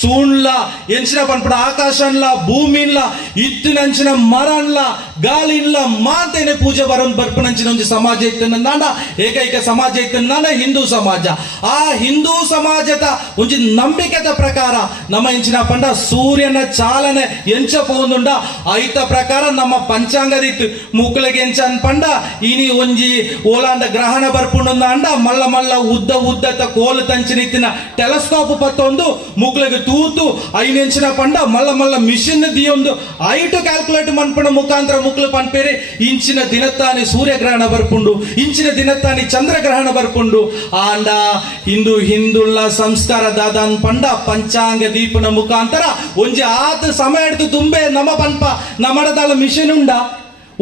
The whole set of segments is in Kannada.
సూన్లా ఎంచిన పన్పడ ఆకాశంలా భూమిన్లా ఇత్తినంచిన మరన్లా గాలిన్లా ಮಾತೇನೆ ಪೂಜೆ ಬರೋನ್ ಬರ್ಪಣಂಚಿನ ಒಂದು ಸಮಾಜ ಇತ್ತಂದಾಂಡ ಏಕೈಕ ಸಮಾಜ ಇತ್ತಂದಾಂಡ ಹಿಂದೂ ಸಮಾಜ. ಆ ಹಿಂದೂ ಸಮಾಜದ ಒಂದು ನಂಬಿಕೆದ ಪ್ರಕಾರ ನಮ್ಮ ಇಂಚಿನ ಪಂಡ ಸೂರ್ಯನ ಚಾಲನೆ ಎಂಚಪೋಂದುಂಡ ಐತ ಪ್ರಕಾರ ನಮ್ಮ ಪಂಚಾಂಗದಿತ್ತು ಮೂಕಲಿಗೆ ಎಂಚನ್ ಪಂಡ ಇನಿ ಒಂಜಿ ಓಲಾಂಡ ಗ್ರಹಣ ಬರ್ಪುಂಡುಂದಾಂಡ ಮಲ್ಲ ಮಲ್ಲ ಉದ್ದ ಉದ್ದತ ಕೋಲು ತಂಚಿನಿತ್ತಿನ ಟೆಲಸ್ಕೋಪ್ ಪತ್ತೊಂದು ಮೂಕಲಿಗೆ ತೂತು ಐನೆಂಚಿನ ಪಂಡ ಮಲ್ಲ ಮಲ್ಲ ಮಿಷಿನ್ ದಿಯೊಂದು ಐಟು ಕ್ಯಾಲ್ಕುಲೇಟ್ ಮನ್ಪಣ ಮುಖಾಂತರ ಮುಕ್ಲು ಪನ್ಪೇರಿ ಇಂಚಿನ ದಿನತ್ತಾನಿ ಸೂರ್ಯಗ್ರಹಣ ಬರ್ಪುಂಡು, ಇಂಚಿನ ದಿನತ್ತಾನಿ ಚಂದ್ರಗ್ರಹಣ ಬರ್ಪುಂಡು. ಆಂಡ ಹಿಂದುಳ್ಳ ಸಂಸ್ಕಾರ ದಾದಾನ್ ಪಂಡ ಪಂಚಾಂಗ ದೀಪನ ಮುಖಾಂತರ ಒಂಜಿ ಆತ ಸಮಯ ಹಿಡಿದು ತುಂಬೆ ನಮ್ಮ ಪನ್ಪ ನಮ್ಮಡದಾಲ ಮಿಷನ್ ಉಂಡ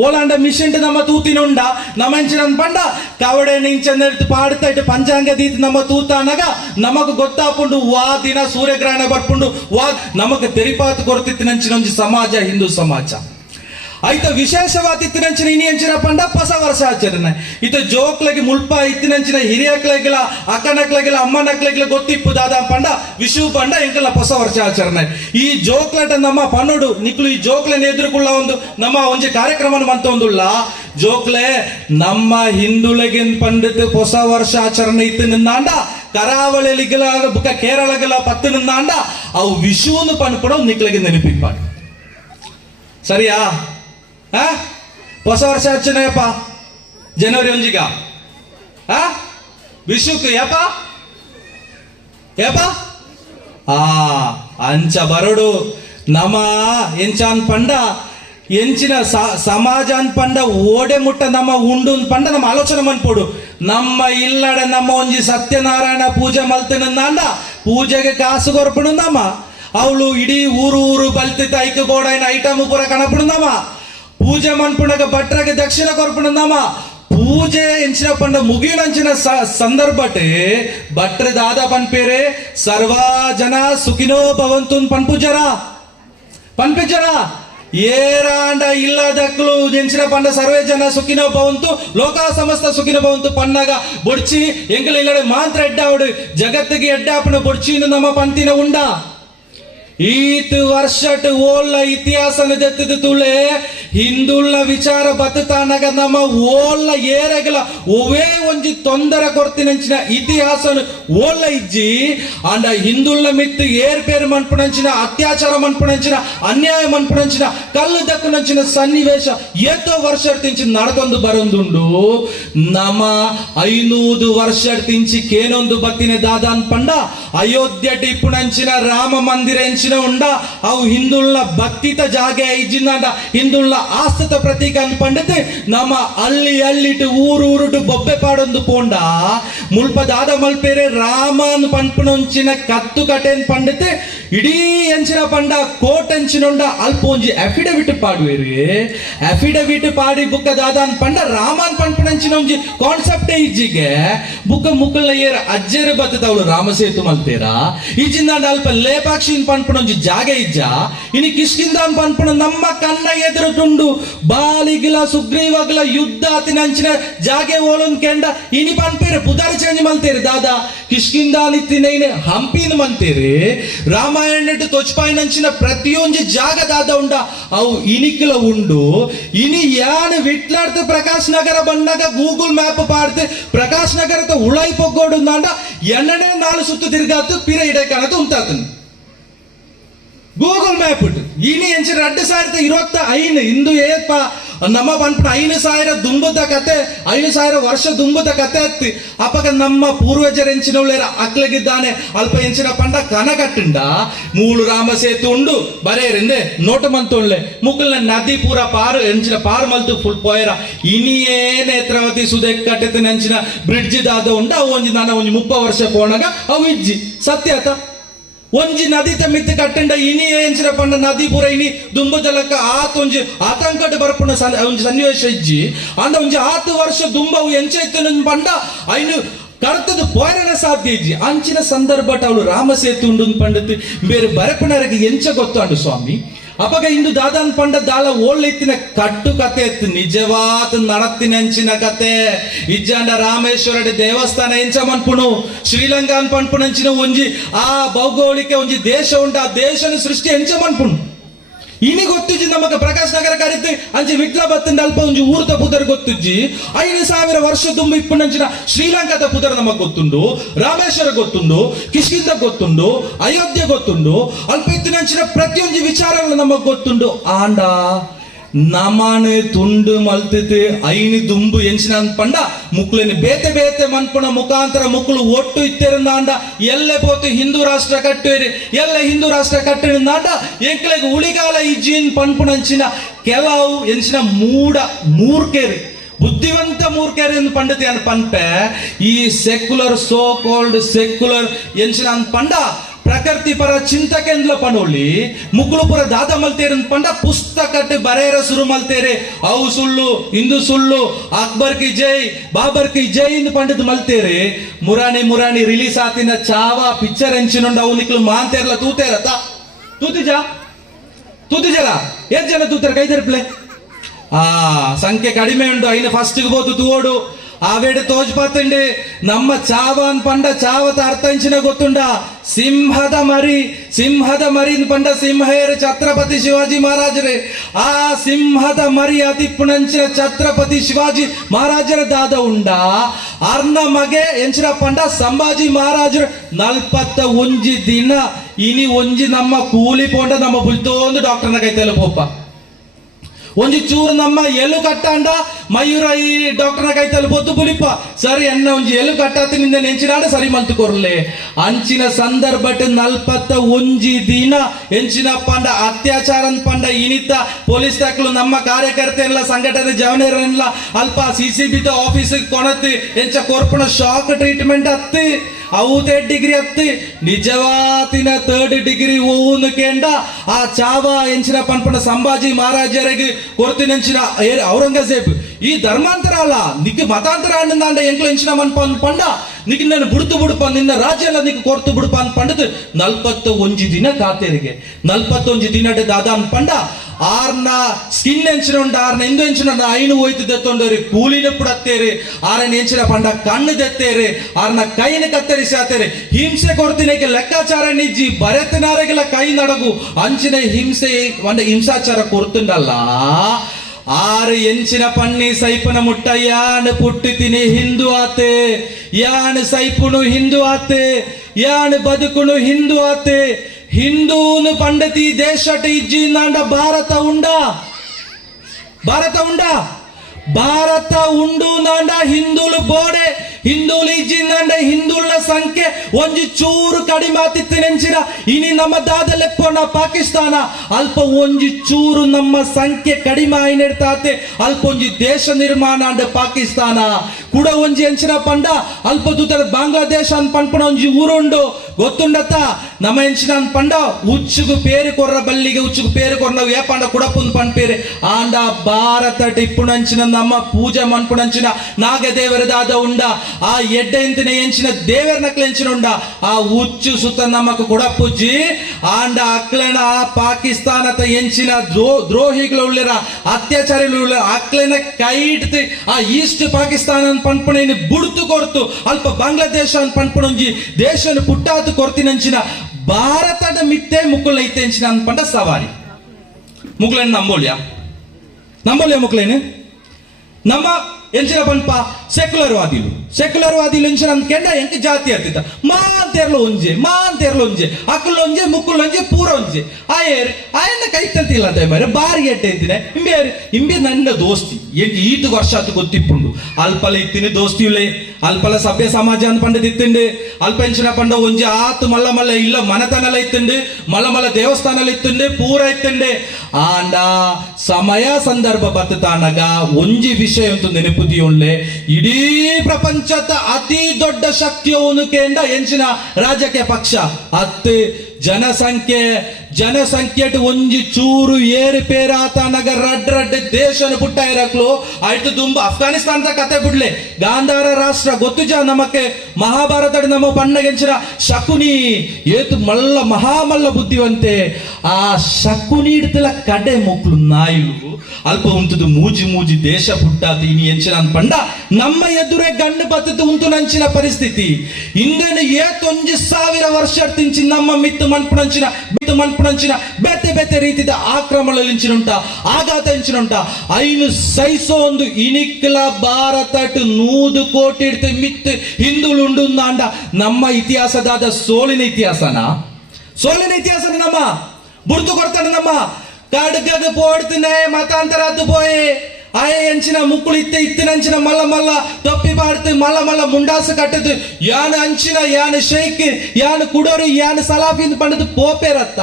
ಓಲಾಂಡ ಮಿಷನ್ ನಮ್ಮ ತೂತಿನುಂಡ ನಮ್ಮ ಇಂಚಿನ ಪಂಡ ಕವಡೆ ನಿಂಚಂದ ಪಾಡ್ತಾ ಇಟ್ಟು ಪಂಚಾಂಗ ದೀತ್ ನಮ್ಮ ತೂತಾನಾಗ ನಮಗ ಗೊತ್ತಾಪುಂಡು ವಾ ದಿನ ಸೂರ್ಯಗ್ರಹಣ ಬರ್ಪುಂಡು ವಾ ನಮಗ ತೆರಿಪಾತು ಕೊರತಿತ್ತಿನಂಚಿನ ಒಂಜಿ ಸಮಾಜ ಹಿಂದೂ ಸಮಾಜ. ಐತ ವಿಶೇಷವಾದ ಇತ್ತಿನಂಚಿನ ಇನಿ ಎಂಚಿನ ಪಂಡ ಹೊಸ ವರ್ಷ ಆಚರಣೆ ಇತ ಜೋಕ್ಲಗೆ ಮುಲ್ಪ ಇತ್ತಿನಂಚಿನ ಹಿರಿಯಕ್ಲಗಿಲ ಅಕ್ಕನಕ್ಲಗಿಲ ಅಮ್ಮನಕ್ಲಗಿಲ ಗೊತ್ತಿಪ್ಪು ದಾದ ಪಂಡ ವಿಷು ಪಂಡ ಎಂಕಲ ಹೊಸ ವರ್ಷ ಆಚರಣೆ. ಈ ಜೋಕ್ಲೆಟ ನಮ್ಮ ಪನ್ನುಡು ನಿಕ್ಲು ಈ ಜೋಕ್ಲೆನ ಎದುರುಕುಳ್ಳ ಒಂದು ನಮ್ಮ ಒಂಜಿ ಕಾರ್ಯಕ್ರಮ ಮಂತ ಒಂದುಲ್ಲ ಜೋಕ್ಲೆ ನಮ್ಮ ಹಿಂದುಳಗಿನ ಪಂಡಿತ ಹೊಸ ವರ್ಷ ಆಚರಣೆ ಇತ್ತಿನಿಂದಾಂಡ ಕರಾವಳಿಲಿಗಿಲ ಬುಕ್ಕ ಕೇರಳಗಿಲ ಪತ್ತಿನಿಂದಾಂಡ ಅವು ವಿಷುವನ್ನು ಪನ್ಪಡ ನಿಕ್ಲಗೆ ನೆನಪಿಪ್ಪಾಡು ಸರಿಯಾ. ಹೊಸ ವರ್ಷ ಆಚರಣೆಯಪ್ಪ ಜನವರಿ 1ಗ ವಿಷುಕ್ ಯಪ್ಪ ಅಂಚ ಬರೋಡು ನಮ ಎಂಚಾನ್ ಪಂಡ ಎಂಚಿನ ಸಮಾಜ ಅನ್ ಪಂಡ ಓಡೆ ಮುಟ್ಟ ನಮ್ಮ ಉಂಡು ಪಂಡ ನಮ್ಮ ಆಲೋಚನೆ ಮನ್ಪೋಡು ನಮ್ಮ ಇಲ್ಲಡ ನಮ್ಮ ಒಂಜಿ ಸತ್ಯನಾರಾಯಣ ಪೂಜೆ ಮಲ್ತಿನಂದ ಪೂಜೆಗೆ ಕಾಸು ಕೊರ್ಪಡು ನಮ್ಮ ಅವಳು ಇಡೀ ಊರು ಬಲ್ತಿ ಐಕ ಬೋಡೈನ ಐಟಮ್ ಪೂರ ಕಣಪಡು ನಮ್ಮ ಪೂಜೆ ಮನ್ಪುಣಗ ಭಟ್ರಗೆ ದಕ್ಷಿಣ ಕೊರ್ಪುಣಂದಮ್ಮ ಪೂಜೆ ಎಂಚಿನ ಪಂಡ ಮುಗಿಯುನಂಚಿನ ಸಂದರ್ಭಟೆ ಭಟ್ರ ದಾದ ಪನ್ಪೇರೆ ಸರ್ವಾ ಜನ ಸುಖಿನೋ ಭವಂತು ಪನ್ಪಿಜರ ಏರಾಂಡ ಇಲ್ಲದಕ್ಕಲು ಎಂಚಿನ ಪಂಡ ಸರ್ವೇ ಜನ ಸುಖಿನೋ ಭವಂತು ಲೋಕ ಸಮಸ್ತ ಸುಖಿನೋ ಭವಂತು ಪನ್ನಗ ಬೊಡ್ಚಿ ಎಂಕಲ ಇಲ್ಲಡೆ ಮಾತ್ರ ಎಡ್ಡಾವಡು ಜಗತ್ತಿಗೆ ಎಡ್ಡಾಪನ ಬೊಡ್ಚಿನ ನಮ್ಮ ಪಂತಿನ ಉಂಡ ಈತ್ ವರ್ಷಟ್ ಓಲ್ಲ ಇತಿಹಾಸನ ಜತ್ತಿದ ತುಳೆ ಹಿಂದುಳ್ಳ ವಿಚಾರ ಬತ್ತತಾನಗ ನಮ್ಮ ಓಲ್ಲ ಏರೆಗಲ ಒವೇ ಒಂಜಿ ತೊಂದರೆ ಕೊರ್ತಿನಂಚಿನ ಇತಿಹಾಸನು ಓಲ್ಲ ಇಜ್ಜಿ ಅಂಡ ಹಿಂದುಳ್ಳ ಮಿತ್ತು ಏರ್ಪೇರು ಮನ್ಪುಣಂಚಿನ ಅತ್ಯಾಚಾರ ಮನ್ಪುಣಂಚಿನ ಅನ್ಯಾಯ ಮನ್ಪುಣಂಚಿನ ಕಲ್ಲು ದಕ್ಕುನಂಚಿನ ಸನ್ನಿವೇಶ ಏತೋ ವರ್ಷ ತಿಂಚಿ ನಡದೊಂದು ಬರೊಂದುಂಡು ನಮ 500 ವರ್ಷ ತಿಂಚಿ ಕೇನೊಂದು ಬತ್ತಿನ ದಾದಾನ್ ಪಂಡ ಅಯೋಧ್ಯ ಟಿಪ್ಪುಣಂಚಿನ ರಾಮ ಮಂದಿರ ఉండ అవు హిందువుల భక్తిత జాగే ఇజిందండ హిందువుల ఆస్థత ప్రతీక అని పండితే నమ అల్లిటు ఊరుటు బొబ్బె పాడొందు పోండ ముల్ప దాద మల్పేరే రామాన్ పన్పునొంచిన కత్తు కటేన్ పండితే ಇಡೀ ಎಂಚಿನ ಪಂಡ ಕೋಟ್ ಎಂಚಿನೊಂಡ ಅಲ್ಪೊಂಜಿ ಅಫಿಡವಿಟ್ ಪಾಡುವೇರಿ ಅಫಿಡವಿಟ್ ಪಾಡಿ ಬುಕ್ಕ ದಾದಾನ್ ಪಂಡ ರಾಮನ್ ಪನ್ಪುನಂಚಿನ ಒಂಜಿ ಕಾನ್ಸೆಪ್ಟ್ ಇಜ್ಜಿಗೆ ಬುಕ್ಕ ಮುಕ್ಕಲ್ನ ಏರ ಅಜ್ಜೆರೆ ಬತ್ತದವಳು ರಾಮಸೇತು ಮಲ್ತೇರ ಇಜಿಂದ ಅಲ್ಪ ಲೇಪಾಕ್ಷಿನ್ ಪನ್ಪುನೊಂಜಿ ಜಾಗ ಇಜ್ಜ ಇನಿ ಕಿಷ್ಕಿಂದಾನ್ ಪನ್ಪುನ ನಮ್ಮ ಕಣ್ಣ ಎದುರುಟುಂಡು ಬಾಲಿಗಿಲ ಸುಗ್ರೀವಗಿಲ ಯುದ್ಧ ಅತಿನಂಚಿನ ಜಾಗೆ ಓಲೊಂದ್ ಕೆಂಡ ಇನಿ ಪನ್ಪೇರೆ ಪುದಾರಿ ಚೇಂಜ್ ಮಲ್ತೇರಿ ದಾದ ಕಿಷ್ಕಿಂದಾನ್ ಇತ್ತಿನೇನೆ ಹಂಪಿನ ಮಂತೇರಿ ರಾಮಾಯಣ ತೊಚ್ಪಾಯಿನಂಚಿನ ಪ್ರತಿಯೊಂದು ಜಾಗ ದಾದ ಉಂಡ ಅವು ಇನಿಕಿಲ ಉಂಡು ಇನಿ ಯಾನ್ ವಿಟ್ಲಾಡ್ತ ಪ್ರಕಾಶ್ ನಗರ ಬಂದಾಗ ಗೂಗಲ್ ಮ್ಯಾಪ್ ಪಾಡ್ತೆ ಪ್ರಕಾಶ್ ನಗರದ ಉಳೈ ಪೊಗ್ಗೋಡು ಅಂದ ಎಣ್ಣೆ 4 ಸುತ್ತು ತಿರ್ಗಾತು ಪಿರ ಇಡೆ ಕಾಣತ ಉಂಟಾತನು ಗೂಗಲ್ ಮ್ಯಾಪ್ ಇನಿ ಎಂಚ 2025 ಇಂದು ಏಪ ನಮ್ಮ ಪನ್ಪುನ 5,000 ದುಂಬುದ ಕತೆ 5,000 ವರ್ಷ ದುಂಬುದ ಕತೆ ಅತ್ತಿ ಅಪ್ಪಗ ನಮ್ಮ ಪೂರ್ವಜರೆಂಚಿನೊಳ್ಳೆರ ಅಕ್ಲಗಿದ್ದಾನೆ ಅಲ್ಪ ಎಂಚಿನ ಪಂಡ ಕನಕಟ್ಟುಂಡ 3 ರಾಮ ಸೇತು ಉಂಡು ಬರೇರಿಂದೆ ನೋಟ ಮಂತೊಳ್ಳೆ ಮುಕ್ಕಲ್ನ ನದಿ ಪೂರ ಪಾರು ಎಂಚಿನ ಪಾರು ಮಲ್ತು ಫುಲ್ ಪೋಯರ ಇನಿಯೇ ನೇತ್ರಾವತಿ ಸುದೆ ಕಟ್ಟೆತ ನೆಂಚಿನ ಬ್ರಿಡ್ಜ್ ದಾದ ಉಂಡ ಅವು ಒಂಜಿ ನನ್ನ ಒಂಜಿ 30 ವರ್ಷ ಪೋಣಗ ಅವು ಇಜ್ಜಿ ಸತ್ಯತ ಒಂಜಿ ನದಿ ತಮ್ಮಿತ್ತು ಕಟ್ಟಂಡ ಇನಿ ಎಂಚಿನ ಪಂಡ ನದಿ ಪೂರ ಇನಿ ದುಂಬದಲಕ್ಕ ಆತೊಂಜಿ ಆತಂಕಟ ಬರ್ಪುಣ ಒಂಜಿ ಸನ್ನಿವೇಶ ಇಜ್ಜಿ ಅಂದ ಒಂಜಿ 10 ವರ್ಷ ದುಂಬವು ಎಂಚ ಇತ್ತು ಪಂಡ ಐನು ಕರ್ತದ ಪೋಯರನ ಸಾಧ್ಯ ಇಜ್ಜಿ ಅಂಚಿನ ಸಂದರ್ಭ ಅವಳು ರಾಮಸೇತು ಉಂಡು ಪಂಡತ್ ಬೇರೆ ಬರಪನರಿಗೆ ಎಂಚ ಗೊತ್ತಾಂಡು ಸ್ವಾಮಿ ಅಪಗ ಇಂದು ದಾದಾನ್ ಪಂಡ ದಾಳ ಓಳ್ಳೆತ್ತಿನ ಕಟ್ಟು ಕತೆ ಎತ್ತು ನಿಜವಾದ ನಡತ್ತಿನಂಚಿನ ಕತೆ ಇಜ್ಜಾಂಡ ರಾಮೇಶ್ವರಡಿ ದೇವಸ್ಥಾನ ಎಂಚ ಮನ್ಪುಣು ಶ್ರೀಲಂಕಾನ್ ಪನ್ಪುಣಂಚಿನ ಒಂಜಿ ಆ ಭೌಗೋಳಿಕ ಒಂಜಿ ದೇಶ ಉಂಟು ಆ ದೇಶನ ಸೃಷ್ಟಿ ಎಂಚ ಮನ್ಪುಣು ಇನಿ ಗೊತ್ತಿಜ್ಜಿ ನಮಗ ಪ್ರಕಾಶ್ ನಗರ ಕರಿತು ಅಂಚೆ ವಿಟ್ಲ ಬತ್ತಿಂದ ಅಲ್ಪ ಒಂಜಿ ಊರ್ತ ಪುದರ್ ಗೊತ್ತಿಜ್ಜಿ 5,000 ವರ್ಷ ತುಂಬ ಇಪ್ಪುನಂಚಿನ ಶ್ರೀಲಂಕಾದ ಪುದರ್ ನಮಗ್ ಗೊತ್ತುಂಡು ರಾಮೇಶ್ವರ ಗೊತ್ತುಂಡು ಕಿಷ್ಕಿಂದ ಗೊತ್ತುಂಡು ಅಯೋಧ್ಯೆ ಗೊತ್ತುಂಡು ಅಲ್ಪ ಇತ್ತಿನಂಚಿನ ಪ್ರತಿಯೊಂದು ವಿಚಾರಗಳು ನಮಗ್ ಗೊತ್ತುಂಡು ಆಂಡ ನಮಾನು ತುಂಡು ಮಲ್ತಿತ್ತು ಐನಿ ದುಂಬು ಎಂಚಿನ ಪಂಡ ಮುಕ್ಳಿನ ಬೇತೆ ಬೇತೆ ಮನ್ಪುಣ ಮುಖಾಂತರ ಮುಕ್ಳು ಒಟ್ಟು ಇತ್ತೇರಂದಾಂಡ ಎಲ್ಲೆ ಪೋತು ಹಿಂದೂ ರಾಷ್ಟ್ರ ಕಟ್ಟೇರಿ ಎಲ್ಲ ಹಿಂದೂ ರಾಷ್ಟ್ರ ಕಟ್ಟಿರಂದಾಂಡ ಎಂಕ್ಲೆಗ್ ಉಳಿಗಾಲ ಇಜ್ಜಿನ್ ಪನ್ಪುಣಂಚಿನ ಕೆಲವು ಎಂಚಿನ ಮೂರ್ಖೇರಿ ಬುದ್ಧಿವಂತ ಮೂರ್ಖೇರಿ ಎಂದು ಪಂಡತಿ ಅನ್ ಪನ್ಪೆ ಈ ಸೆಕ್ಯುಲರ್ ಸೋ ಕಾಲ್ಡ್ ಸೆಕ್ಯುಲರ್ ಎಂಚಿನ ಅನ್ ಪಂಡ ಪ್ರಕೃತಿ ಪರ ಚಿಂತಕೆಂದ್ಲ ಪನೋಲಿ ಮುಕ್ಳು ಪುರ ದಾದ ಮಲ್ತೇರಿ ಪಂಡ ಪುಸ್ತಕಟ್ಟು ಬರೆಯರ ಶುರು ಮಲ್ತೇರೆ ಅವು ಸುಳ್ಳು ಇಂದು ಸುಳ್ಳು ಅಕ್ಬರ್ ಕಿ ಜೈ ಬಾಬರ್ ಕಿ ಜೈ ಇಂದು ಪಂಡದ್ ಮಲ್ತೇರೆ ಮುರಾಣಿ ರಿಲೀಸ್ ಆತಿನ ಚಾವಾ ಪಿಕ್ಚರ್ ಎಂಚಿನುಂಡ ಅವು ನಿಕ್ಲು ಮಾಂತೇರ್ಲ ತೂತೇರತ ತೂತಿಜರ ಏನ್ ಜನ ತೂತಾರ ಕೈದರ್ಪ್ಲೆ ಸಂಖ್ಯೆ ಕಡಿಮೆ ಉಂಟು ಐನ ಫಸ್ಟ್ ಬೋದು ತೂಡು ಆವೇಡ ತೋಜ್ಪಾತಂಡಿ ನಮ್ಮ ಚಾವನ್ ಪಂಡ ಚಾವತ ಅರ್ಥ ಇಂಚಿನ ಗೊತ್ತುಂಡ ಸಿಂಹದ ಮರಿ ಪಂಡ ಸಿಂಹೇರ ಛತ್ರಪತಿ ಶಿವಾಜಿ ಮಹಾರಾಜರೇ ಆ ಸಿಂಹದ ಮರಿ ಅತಿಪ್ಪುನಂಚಿನ ಛತ್ರಪತಿ ಶಿವಾಜಿ ಮಹಾರಾಜರ ದಾದ ಉಂಡ ಅರ್ನ ಮಗೆ ಎಂಚಿನ ಪಂಡ ಸಂಭಾಜಿ ಮಹಾರಾಜರು 41 ದಿನ ಇನಿ ಒಂಜಿ ನಮ್ಮ ಕೂಲಿ ಪೋಂಡ ನಮ್ಮ ಬುಲ್ತೋಂದು ಡಾಕ್ಟರ್ನ ಕೈ ತಲುಪೋಪ್ಪ ಒಂಜಿ ಚೂರು ನಮ್ಮ ಎಲು ಕಟ್ಟಾಂಡ ಮಯೂರ ಈ ಡಾಕ್ಟರ್ನ ಕೈ ತಲುಪೊತ್ತು ಬುಲಿಪ್ಪ ಸರಿ ಎನ್ನ ಒಂಜಿ ಎಲು ಕಟ್ಟಾತಿ ನಿಂದ ನೆಂಚಿನಾಡ ಸರಿ ಮಲ್ತು ಕೊರ್ಲೆ ಅಂಚಿನ ಸಂದರ್ಭ 41 ದಿನ ಎಂಚಿನ ಪಂಡ ಅತ್ಯಾಚಾರ ಪಂಡ ಇನಿತ ಪೊಲೀಸ್ ತಾಕ್ಲು ನಮ್ಮ ಕಾರ್ಯಕರ್ತೆ ಎಲ್ಲ ಸಂಘಟನೆ ಜವನೇರಲ್ಲ ಅಲ್ಪ CCB ಆಫೀಸ್ ಕೊಣತಿ ಎಂಚ ಕೊರ್ಪಣ ಶಾಕ್ ಟ್ರೀಟ್ಮೆಂಟ್ ಹತ್ತಿ ಅವು 3rd ಡಿಗ್ರಿ ಹತ್ತಿ ನಿಜವಾತಿನ 3rd ಡಿಗ್ರಿ ಓವುನು ಕೇಂಡ ಆ ಚಾವ ಎಂಚಿನ ಪನ್ಪಣ ಸಂಭಾಜಿ ಮಹಾರಾಜರಿಗೆ ಕೊರ್ತಿನೆಂಚಿನ ಔರಂಗಜೇಬ್ ಈ ಧರ್ಮಾಂತರ ಅಲ್ಲ ನಿಕ್ ಮತಾಂತರ ಅಂಡ ಎಂಕ್ಲು ಎಂಚಿನ ಪಂಡ ನಿಕ್ ನಾನು ಬುಡುಪ ನಿನ್ನ ರಾಜ್ಯ ಎಲ್ಲ ನಿಕ್ ಕೊರ್ತು ಬುಡುಪ ಅನ್ ಪಂಡದ್ 41 ದಿನ ಕಾತೇರಿಗೆ 41 ದಿನ ದಾದ ಅನ್ ಪಂಡ ಆರ್ನ ಸ್ಕಿನ್ ಎಂಚಿನ ಉಂಡ ಆರ್ನ ಇಂದು ಎಂಚಿನ ಐನು ಹೋಯ್ತು ದೆತ್ತೊಂಡವ್ರಿ ಕೂಲಿನ ಪುಡತ್ತೇರಿ ಆರನ ಎಂಚಿನ ಪಂಡ ಕಣ್ಣು ದೆತ್ತೇರಿ ಆರ್ನ ಕೈನ ಕತ್ತರಿಸಿ ಆತೇರಿ ಹಿಂಸೆ ಕೊಡ್ತಿನಕ್ಕೆ ಲೆಕ್ಕಾಚಾರ ನಿಜ್ಜಿ ಬರೆತನಾರಗೆಲ್ಲ ಕೈ ನಡಗು ಅಂಚಿನ ಹಿಂಸೆ ಒಂದ ಹಿಂಸಾಚಾರ ಕೊಡ್ತುಂಡಲ್ಲ ಆರು ಎಂಚಿನ ಪಣ್ಣಿ ಸೈಪನ ಮುಟ್ಟ ಯಾನ್ ಪುಟ್ಟಿತಿನಿ ಹಿಂದೂ ಆತೆ ಯಾನ್ ಸೈಪುನು ಹಿಂದೂ ಆತೆ ಯಾನ್ ಬದುಕುನು ಹಿಂದೂ ಆತೆ ಹಿಂದೂನು ಪಂಡತಿ ದೇಶ ಇಜ್ಜಿಂದಾಂಡ ಭಾರತ ಉಂಡು ನಾಂಡ ಹಿಂದೂಲು ಬೋಡೆ ಹಿಂದೂಲು ಇಜ್ಜಿಂದಾಂಡ ಹಿಂದೂಲ್ನ ಸಂಖ್ಯೆ ಒಂಜಿ ಚೂರು ಕಡಿಮೆ ಆತಿತ್ತು ನೆಂಚಿನ ಇನಿ ನಮ್ಮ ದಾದಲೆಪ್ಪೋಣ ಪಾಕಿಸ್ತಾನ ಅಲ್ಪ ಒಂಜಿ ಚೂರು ನಮ್ಮ ಸಂಖ್ಯೆ ಕಡಿಮೆ ಆಯ್ನೆಡ್ತಾತೆ ಅಲ್ಪ ಒಂಜಿ ದೇಶ ನಿರ್ಮಾಣ ಅಂಡ ಪಾಕಿಸ್ತಾನ ಕೂಡ ಒಂಜಿ ಎಂಚಿನ ಪಂಡ ಅಲ್ಪ ದೂತರ ಬಾಂಗ್ಲಾದೇಶ ಅನ್ ಪನ್ಪಣ ಒಂಜಿ ಊರುಂಡು ಗೊತ್ತುಂಡತ್ತ ನಮ್ಮ ಎಂಚಿನ ಪಂಡ ಉಚ್ಚುಗು ಪೇರು ಕೊರ್ರ ಬಲ್ಲಿಗೆ ಉಚ್ಚುಗು ಪೇರು ಕೊರ್ರ ನಾವು ಏಪಂಡ ಕುಡಪುಂದು ಪನ್ಪೇರೆ ಆಂಡ ಭಾರತ ಟಿಪ್ಪುಣಂಚಿನ ನಮ್ಮ ಪೂಜೆ ಮನ್ಪುಣಂಚಿನ ನಾಗದೇವರ ದಾದ ಉಂಡ ಆ ಎಡ್ಡೆ ಇಂತಿನ ಎಂಚಿನ ದೇವರ ನಕ್ಲ ಎಂಚಿನ ಉಂಡ ಆ ಉಚ್ಚು ಸುತ್ತ ನಮಕ್ ಕುಡಪುಜ್ಜಿ ಆಂಡ ಅಕ್ಲೆನ ಪಾಕಿಸ್ತಾನದ ಎಂಚಿನ ದ್ರೋಹಿಗಳು ಉಳ್ಳಿರ ಅತ್ಯಾಚಾರಿಗಳು ಉಳ್ಳ ಅಕ್ಲೆನ ಕೈ ಇಡ್ತಿ ಆ ಈಸ್ಟ್ ಪಾಕಿಸ್ತಾನ ಪನ್ಪುಣ ಇನ್ನು ಬುಡ್ತು ಕೊರ್ತು ಅಲ್ಪ ಬಾಂಗ್ಲಾದೇಶ ಅನ್ ಪನ್ಪುಣ ಒಂಜಿ ದೇಶನ ಪುಟ್ಟಾತು ಕೊರ್ತಿನಂಚಿನ ಭಾರತದ ಮಿತ್ತೆ ಮುಕ್ಕುಳ ಐತೆ ಎಂಚಿನ ಅನ್ಪಂಡ ಸವಾರಿ ಮುಕ್ಳನ್ ನಂಬೋಲ್ಯ ಮುಕ್ಳೇನು ನಮ್ಮ ಎಂಚಿನ ಪನ್ಪ ಸೆಕ್ಯುಲರ್ ವಾದಿಲು ಎಂಚಿನ ಕೆಂಡ ಎಂಕ ಜಾತಿ ಆತಿತ್ತ ಮಾಂತೇರ್ಲ ಒಂಜೆ ಅಕ್ಕಲ್ ಒಂಜೆ ಮುಕ್ಕುಲ್ ಒಂಜೆ ಪೂರ ಒಂಜೆ ಆಯನ್ನ ಕೈ ತಂತಿಲ್ಲ ಅಂತ ಮಾರೆ ಬಾರಿ ಎಡ್ಡೆ ಇತ್ತಿನೆ ಇಂಬೆ ನನ್ನ ದೋಸ್ತಿ ಎಂಕ್ ಈತು ವರ್ಷ ಆತು ಗೊತ್ತಿಪ್ಪುಂಡು ಅಲ್ಪಲ ಇತ್ತಿನ ದೋಸ್ತಿ ಉಳ್ಳೆ ಅಲ್ಪಲ ಸಭ್ಯ ಸಮಾಜ ಅಂತ ಪಂಡದ ಇತ್ತಂಡು ಅಲ್ಪ ಎಂಚಿನ ಪಂಡ ಒಂಜೆ ಆತು ಮಲ್ಲ ಇಲ್ಲ ಮನತನಲ ಇತ್ತಂಡು ಮಲ್ಲ ದೇವಸ್ಥಾನಲ ಇತ್ತಂಡು ಪೂರ ಇತ್ತಂಡೆ ಆಂಡ ಸಮಯ ಸಂದರ್ಭ ಬತ್ತಾನಗ ಒಂಜಿ ವಿಷಯ ಅಂತೂ ನೆನಪುದಿ ಉಳ್ಳೆ ಇಡೀ ಪ್ರಪಂಚದ ಅತಿ ದೊಡ್ಡ ಶಕ್ತಿಯವನು ಕೇಂದ್ರ ಎಂಚಿನ ರಾಜಕೀಯ ಪಕ್ಷ ಅತ್ತೆ ಜನಸಂಖ್ಯೆಟ್ ಒಂಜಿ ಚೂರು ಏರು ಪೇರಾತನಗ ರಡ್ ದೇಶನ ಪುಟ್ಟಾಯಿರಕ್ಲು ಆಯ್ತು ದುಂಬ ಅಫ್ಘಾನಿಸ್ತಾನದ ಕತೆ ಬಿಡ್ಲೆ ಗಾಂಧಾರ ರಾಷ್ಟ್ರ ಗೊತ್ತುಜ ನಮಕ್ಕೆ ಮಹಾಭಾರತ ನಮ್ಮ ಪಣ್ಣಗೆಂಚಿನ ಶಕುನಿ ಏತು ಮಲ್ಲ ಮಹಾಮಲ್ಲ ಬುದ್ಧಿವಂತೆ ಆ ಶಕುನಿ ಇಡ್ತಲ ಕಡೆ ಮೊಕ್ಲು ನಾಯಿಲು ಅಲ್ಪ ಉಂಟದು ಮೂಜಿ ದೇಶ ಪುಟ್ಟಾತ ಇನಿ ಎಂಚಿನ ಪಂಡ ನಮ್ಮ ಎದುರೇ ಗಂಡು ಬತ್ತದು ಉಂಟು ನಂಚಿನ ಪರಿಸ್ಥಿತಿ ಇಂದೆನು ಏತೊಂಜಿ 1000 ವರ್ಷ ತಿಂಚಿ ನಮ್ಮ ಮಿತ್ತು ಮನ್ಪುಣಂಚಿನ ಬೇತೆ ರೀತಿಯ ಆಕ್ರಮಣಲಿಂಚಿನುಂಟ ಆಘಾತ ಇಂಚಿನುಂಟ ಐನು ಸೈಸೋ ಒಂದು ಇನಿಕ್ಲ ಭಾರತ 100 ಕೋಟಿ ಇಡ್ತು ಮಿತ್ತು ಹಿಂದುಳುಂಡು ಅಂಡ ನಮ್ಮ ಇತಿಹಾಸದಾದ ಸೋಲಿನ ಇತಿಹಾಸನ ನಮ್ಮ ಬುರ್ದು ಕೊಡ್ತಾನೆ ನಮ್ಮ ಕಡ್ಗದ ಪೋಡ್ತಿನೇ ಮತಾಂತರ ಪೋಯೆ ಆಯ ಎಂಚಿನ ಮುಕ್ಕುಳು ಇತ್ತಿನಂಚಿನ ಮಲ್ಲ ತೊಪ್ಪಿ ಪಾಡ್ತು ಮಲ್ಲ ಮುಂಡಾಸು ಕಟ್ಟದು ಯಾನ ಶೇಕ್ ಯಾನ್ ಕುಡೋರು ಯಾನ್ ಸಲಾಫಿಂದ ಪಂಡದು ಪೋಪೇರತ್ತ